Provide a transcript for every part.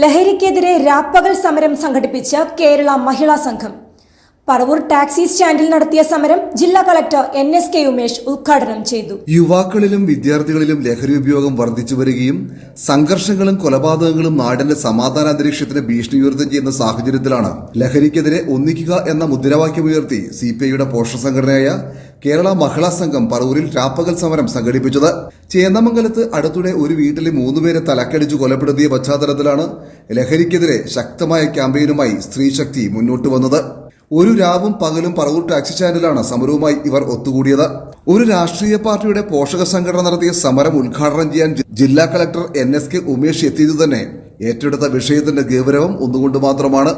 ലഹരിക്കെതിരെ രാപ്പകൽ സമരം സംഘടിപ്പിച്ച കേരള മഹിളാ സംഘം. പറവൂർ ടാക്സി സ്റ്റാൻഡിൽ നടത്തിയ സമരം ജില്ലാ കളക്ടർ NSK ഉമേഷ് ഉദ്ഘാടനം ചെയ്തു. യുവാക്കളിലും വിദ്യാർത്ഥികളിലും ലഹരി ഉപയോഗം വർദ്ധിച്ചു വരികയും സംഘർഷങ്ങളും കൊലപാതകങ്ങളും നാടിന്റെ സമാധാന അന്തരീക്ഷത്തിന് ഭീഷണി ഉയർത്തുകയും ചെയ്യുന്ന സാഹചര്യത്തിലാണ് ലഹരിക്കെതിരെ ഒന്നിക്കുക എന്ന മുദ്രാവാക്യമുയർത്തി CPIയുടെ പോഷക സംഘടനയായ കേരള മഹിളാ സംഘം പറവൂരിൽ രാപ്പകൽ സമരം സംഘടിപ്പിച്ചത്. ചേന്നമംഗലത്ത് അടുത്തിടെ ഒരു വീട്ടിലെ 3 പേരെ തലക്കടിച്ചു കൊലപ്പെടുത്തിയ പശ്ചാത്തലത്തിലാണ് ലഹരിക്കെതിരെ ശക്തമായ ക്യാമ്പയിനുമായി സ്ത്രീശക്തി മുന്നോട്ട് വന്നത്. ഒരു രാവും പകലും പറവൂർ ടാക്സി സ്റ്റാൻഡിലാണ് സമരവുമായി ഇവർ ഒത്തുകൂടിയത്. ഒരു രാഷ്ട്രീയ പാർട്ടിയുടെ പോഷക സംഘടന നടത്തിയ സമരം ഉദ്ഘാടനം ചെയ്യാൻ ജില്ലാ കളക്ടർ NSK ഉമേഷ് എത്തിയത് തന്നെ ഏറ്റെടുത്ത വിഷയത്തിന്റെ ഗൗരവം ഒന്നുകൊണ്ട് മാത്രമാണ്.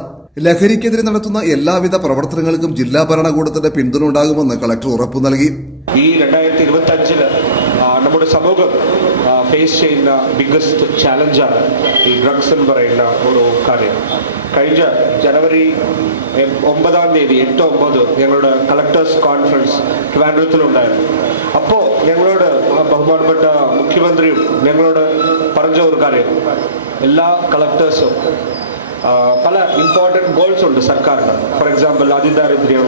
ലഹരിക്കെതിരെ നടത്തുന്ന എല്ലാവിധ പ്രവർത്തനങ്ങൾക്കും ജില്ലാ ഭരണകൂടത്തിന്റെ പിന്തുണ ഉണ്ടാകുമെന്ന് കളക്ടർ ഉറപ്പു നൽകി. ഈ 2025 നമ്മുടെ സമൂഹം ഫേസ് ചെയ്യുന്ന ബിഗ്ഗസ്റ്റ് ചാലഞ്ചാണ് ഈ ഡ്രഗ്സ് എന്ന് പറയുന്ന ഒരു കാര്യം. കഴിഞ്ഞ ജനുവരി 9-ാം തീയതി 8-9 ഞങ്ങളുടെ കളക്ടേഴ്സ് കോൺഫറൻസ് ട്രിവാൻഡ്രത്തിലുണ്ടായിരുന്നു. അപ്പോൾ ഞങ്ങളോട് ബഹുമാനപ്പെട്ട മുഖ്യമന്ത്രിയും ഞങ്ങളോട് പറഞ്ഞ ഒരു കാര്യം, എല്ലാ കളക്ടേഴ്സും പല ഇമ്പോർട്ടൻറ്റ് ഗോൾസ് ഉണ്ട് സർക്കാരിന്. ഫോർ എക്സാമ്പിൾ അതിദാരിദ്ര്യം,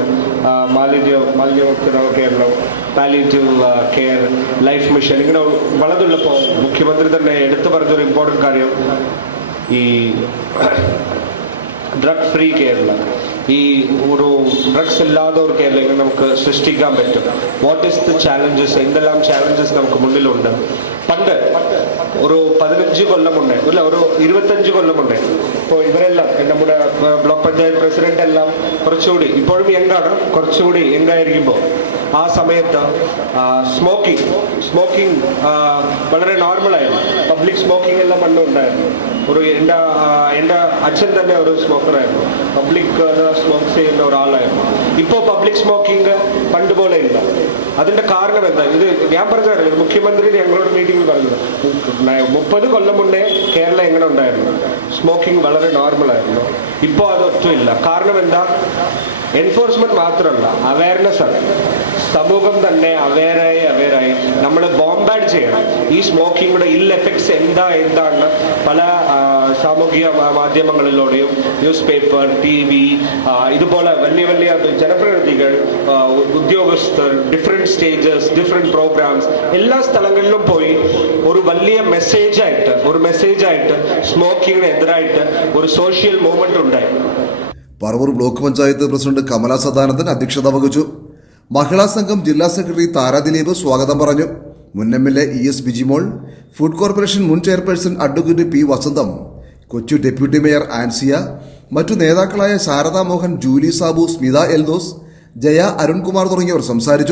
മാലിന്യമുക്ത Keralam, palliative care, life mission, ഇങ്ങനെ വളർന്നുള്ളപ്പോൾ മുഖ്യമന്ത്രി തന്നെ എടുത്തു പറഞ്ഞൊരു ഇമ്പോർട്ടൻറ്റ് കാര്യം ഈ ഡ്രഗ് ഫ്രീ കേരളം, ഈ ഒരു ഡ്രഗ്സ് ഇല്ലാത്ത ഒരു കേരളം ഇങ്ങനെ നമുക്ക് സൃഷ്ടിക്കാൻ പറ്റും. വാട്ട് ഈസ് ദ ചാലഞ്ചസ്, എന്തെല്ലാം ചാലഞ്ചസ് നമുക്ക് മുന്നിലുണ്ട്. പണ്ട് ഒരു 15 കൊല്ലം മുന്നേ, അല്ല ഒരു 25 കൊല്ലം മുന്നേ, ഇപ്പോൾ ഇവരെല്ലാം നമ്മുടെ ബ്ലോക്ക് പഞ്ചായത്ത് പ്രസിഡന്റ് എല്ലാം കുറച്ചുകൂടി, ഇപ്പോഴും യങ്ങാണ്, കുറച്ചുകൂടി യങ്ങായിരിക്കുമ്പോൾ ആ സമയത്ത് സ്മോക്കിംഗ് വളരെ നോർമലായിരുന്നു. പബ്ലിക് സ്മോക്കിംഗ് എല്ലാം പണ്ടും ഉണ്ടായിരുന്നു. ഒരു എൻ്റെ അച്ഛൻ തന്നെ ഒരു സ്മോക്കറായിരുന്നു, പബ്ലിക് സ്മോക്ക് ചെയ്യുന്ന ഒരാളായിരുന്നു. ഇപ്പോൾ പബ്ലിക് സ്മോക്കിംഗ് പണ്ട് പോലെ ഇല്ല. അതിൻ്റെ കാരണം എന്താ? ഇത് ഞാൻ പറഞ്ഞത് മുഖ്യമന്ത്രി ഞങ്ങളോട് മീറ്റിംഗിൽ പറഞ്ഞത്, 30 കൊല്ലം മുന്നേ കേരളം എങ്ങനെ ഉണ്ടായിരുന്നു, സ്മോക്കിംഗ് വളരെ നോർമലായിരുന്നു. ഇപ്പോൾ അതൊട്ടുമില്ല. കാരണം എന്താ? എൻഫോഴ്സ്മെന്റ് മാത്രമല്ല, അവയർനെസ് ആണ്. സമൂഹം തന്നെ അവെയറായി നമ്മൾ ബോംബാർഡ് ചെയ്യണം. ഈ സ്മോക്കിങ്ങിയുടെ ഇൽ എഫക്ട്സ് എന്താണ് പല സാമൂഹിക മാധ്യമങ്ങളിലൂടെയും, ന്യൂസ് പേപ്പർ, TV, ഇതുപോലെ വലിയ ജനപ്രതിനിധികൾ, ഉദ്യോഗസ്ഥർ, ഡിഫറെൻറ്റ് സ്റ്റേജസ്, ഡിഫറെൻറ്റ് പ്രോഗ്രാംസ്, എല്ലാ സ്ഥലങ്ങളിലും പോയി ഒരു വലിയ മെസ്സേജായിട്ട് സ്മോക്കിങ്ങിനെതിരായിട്ട് ഒരു സോഷ്യൽ മൂവ്മെന്റ് ഉണ്ടായി. പറവൂർ ബ്ലോക്ക് പഞ്ചായത്ത് പ്രസിഡന്റ് കമല സദാനന്ദൻ അധ്യക്ഷത വഹിച്ചു. മഹിളാ സംഘം ജില്ലാ സെക്രട്ടറി താര ദിലീപ് സ്വാഗതം പറഞ്ഞു. മുൻ MLA ES Bijimol, food corporation മുൻ ചെയർപേഴ്സൺ അഡ്വക്കേറ്റ് P വസന്തം, കൊച്ചി ഡെപ്യൂട്ടി മേയർ ആൻസിയ, മറ്റു നേതാക്കളായ ശാരദാ മോഹൻ, ജൂലി സാബു, സ്മിത എൽദോസ്, ജയ അരുൺകുമാർ തുടങ്ങിയവർ സംസാരിച്ചു.